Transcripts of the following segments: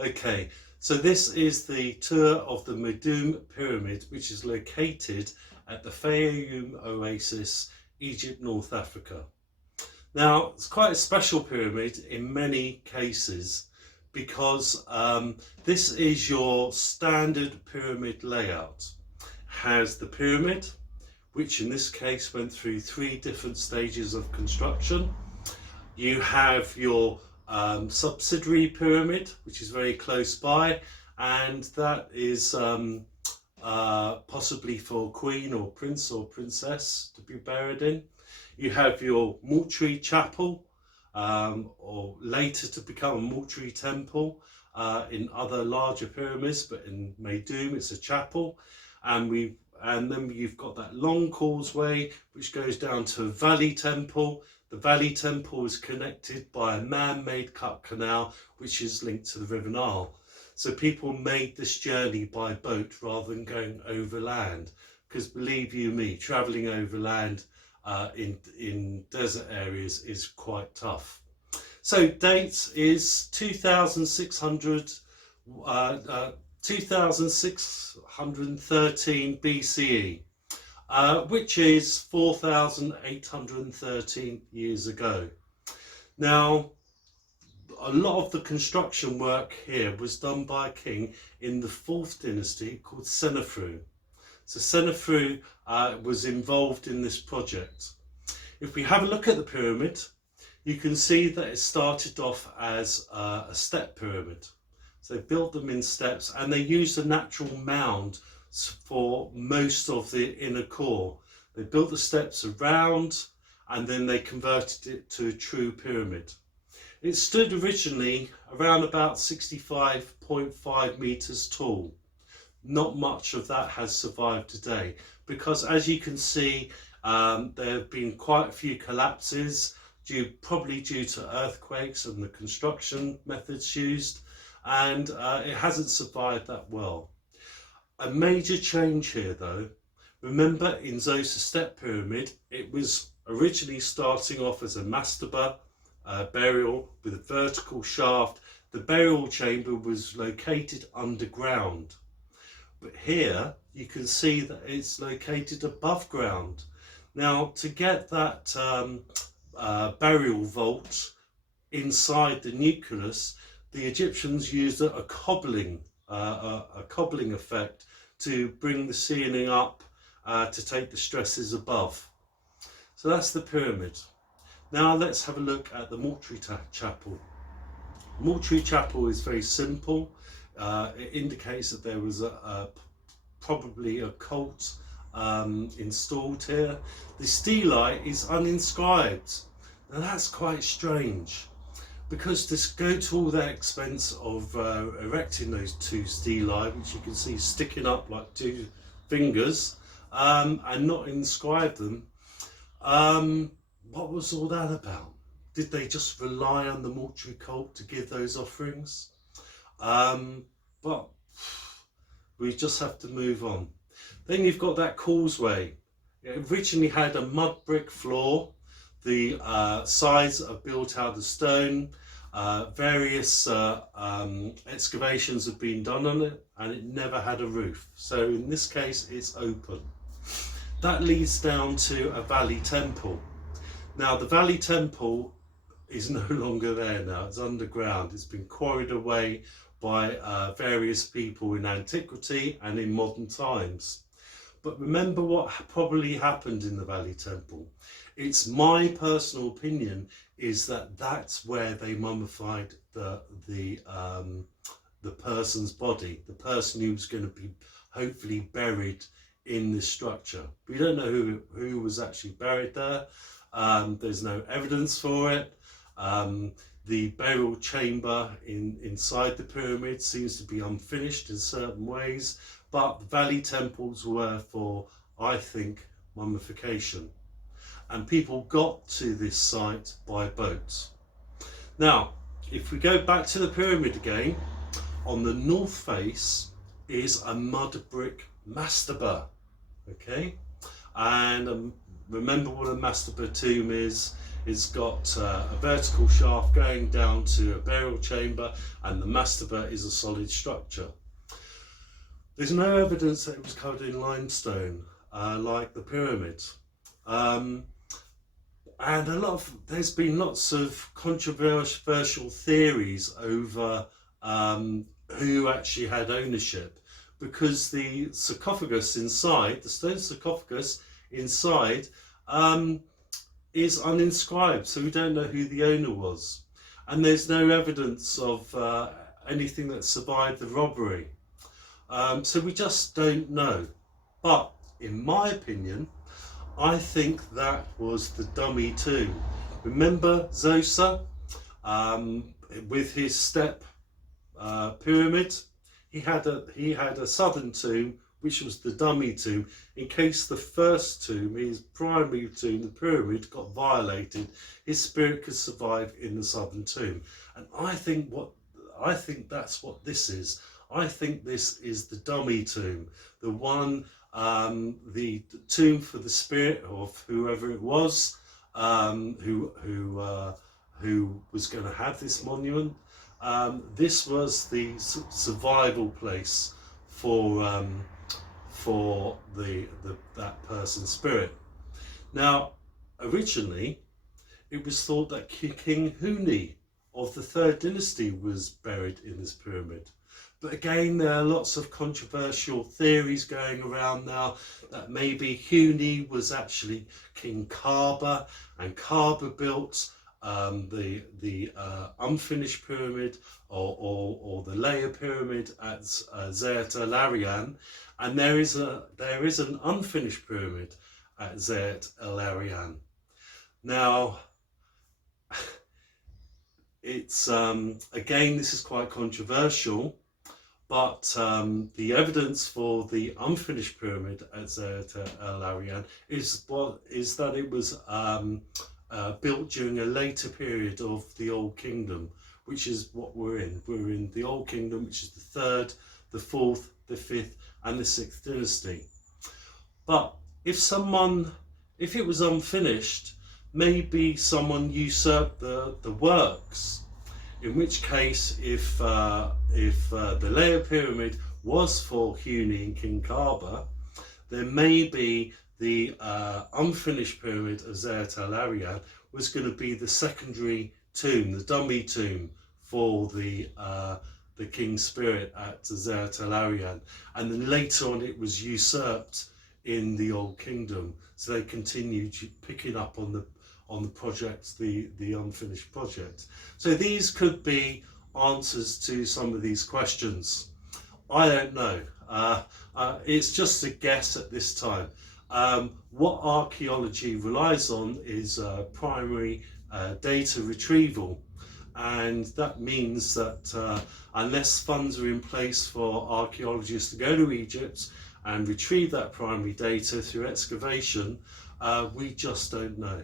Okay, so this is the tour of the Meidum Pyramid, which is located at the Fayoum Oasis, Egypt, North Africa. Now, it's quite a special pyramid in many cases because this is your standard pyramid layout. Has the pyramid, which in this case went through 3 different stages of construction. You have your subsidiary pyramid, which is very close by, and that is possibly for queen or prince or princess to be buried in. You have your mortuary chapel, or later to become a mortuary temple in other larger pyramids, but in Meidum it's a chapel, and then you've got that long causeway which goes down to a valley temple. The valley temple is connected by a man-made cut canal which is linked to the River Nile. So people made this journey by boat rather than going overland, because believe you me, travelling overland in desert areas is quite tough. So dates is 2613 BCE, which is 4,813 years ago. Now, a lot of the construction work here was done by a king in the 4th dynasty called Snefru. So Snefru was involved in this project. If we have a look at the pyramid, you can see that it started off as a step pyramid. So they built them in steps, and they used a natural mound for most of the inner core. They built the steps around, and then they converted it to a true pyramid. It stood originally around about 65.5 meters tall. Not much of that has survived today, because as you can see, there have been quite a few collapses, probably due to earthquakes and the construction methods used, and it hasn't survived that well. A major change here though, remember in Zosa Step Pyramid, it was originally starting off as a mastaba burial with a vertical shaft. The burial chamber was located underground. But here you can see that it's located above ground. Now, to get that burial vault inside the nucleus, the Egyptians used a cobbling effect to bring the ceiling up to take the stresses above. So that's the pyramid. Now let's have a look at the mortuary chapel. Mortuary chapel is very simple. It indicates that there was probably a cult installed here. The stelae is uninscribed. Now that's quite strange, because to go to all that expense of erecting those 2 stelae, which you can see sticking up like 2 fingers, and not inscribe them, what was all that about? Did they just rely on the mortuary cult to give those offerings? But we just have to move on. Then you've got that causeway. It originally had a mud brick floor. The sides are built out of stone. Various excavations have been done on it, and it never had a roof. So in this case, it's open. That leads down to a valley temple. Now the valley temple is no longer there now. It's underground. It's been quarried away by various people in antiquity and in modern times. But remember what probably happened in the valley temple. It's my personal opinion is that that's where they mummified the person's body, the person who was going to be hopefully buried in this structure. We don't know who was actually buried there. There's no evidence for it. The burial chamber inside the pyramid seems to be unfinished in certain ways, but the valley temples were for, I think, mummification. And people got to this site by boat. Now, if we go back to the pyramid again, on the north face is a mud brick mastaba, okay? And remember what a mastaba tomb is. It's got a vertical shaft going down to a burial chamber, and the mastaba is a solid structure. There's no evidence that it was covered in limestone like the pyramid. And there's been lots of controversial theories over who actually had ownership, because the sarcophagus inside, the stone sarcophagus inside, is uninscribed, so we don't know who the owner was, and there's no evidence of anything that survived the robbery, so we just don't know. But in my opinion, I think that was the dummy tomb. Remember Zosa with his step pyramid? He had a southern tomb, which was the dummy tomb, in case the first tomb, his primary tomb, the pyramid, got violated. His spirit could survive in the southern tomb. And I think that's what this is. I think this is the dummy tomb, the one, the tomb for the spirit of whoever it was, who was going to have this monument. This was the survival place for that person's spirit. Now, originally, it was thought that King Huni of the 3rd dynasty was buried in this pyramid. But again, there are lots of controversial theories going around now that maybe Huni was actually King Kaba, and Kaba built the unfinished pyramid or the layer pyramid at Zayat al-Aryan, and there is an unfinished pyramid at Zayat al-Aryan. Now, it's again, this is quite controversial, but the evidence for the unfinished pyramid at Zayat al-Aryan is that it was built during a later period of the Old Kingdom, which is what we're in. We're in the Old Kingdom, which is the 3rd, the 4th, the 5th, and the 6th dynasty. But if it was unfinished, maybe someone usurped the works. In which case, if the layer pyramid was for Huni and King Kaba, then maybe the unfinished pyramid of Zayat al-Aryan was going to be the secondary tomb, the dummy tomb for the king's spirit at Zayat al-Aryan, and then later on it was usurped in the Old Kingdom. So they continued picking up on the project, the unfinished project. So these could be answers to some of these questions. I don't know. It's just a guess at this time. What archaeology relies on is primary data retrieval, and that means that unless funds are in place for archaeologists to go to Egypt and retrieve that primary data through excavation, we just don't know.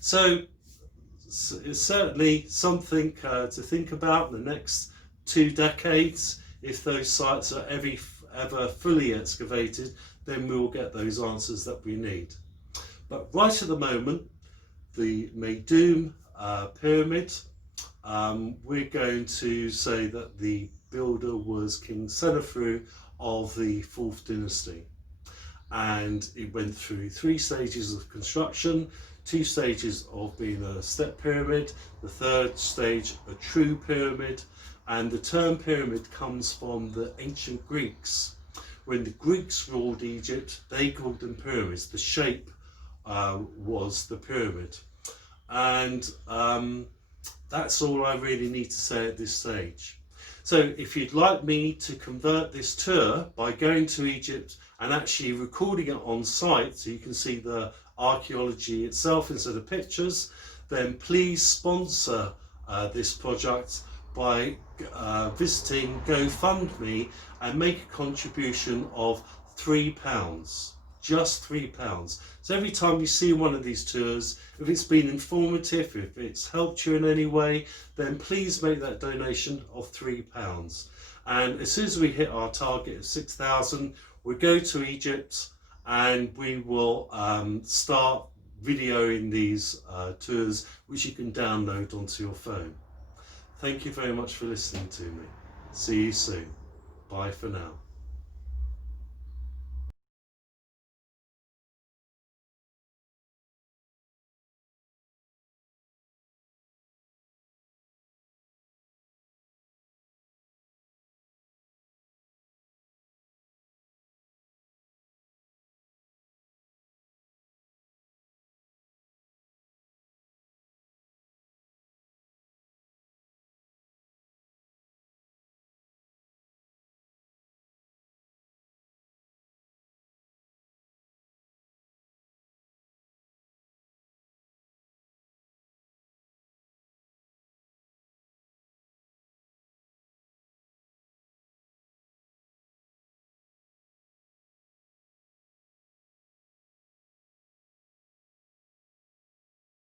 So it's certainly something to think about in the next 2 decades. If those sites are ever fully excavated, then we will get those answers that we need. But right at the moment, the Meidum Pyramid, we're going to say that the builder was King Snefru of the 4th dynasty. And it went through 3 stages of construction, 2 stages of being a step pyramid, the 3rd stage a true pyramid, and the term pyramid comes from the ancient Greeks. When the Greeks ruled Egypt, they called them pyramids. The shape was the pyramid. And that's all I really need to say at this stage. So if you'd like me to convert this tour by going to Egypt and actually recording it on site so you can see the archaeology itself instead of pictures, then please sponsor this project by visiting GoFundMe and make a contribution of £3, just £3. So every time you see one of these tours, if it's been informative, if it's helped you in any way, then please make that donation of £3. And as soon as we hit our target of 6,000, we'll go to Egypt and we will start videoing these tours, which you can download onto your phone. Thank you very much for listening to me. See you soon. Bye for now.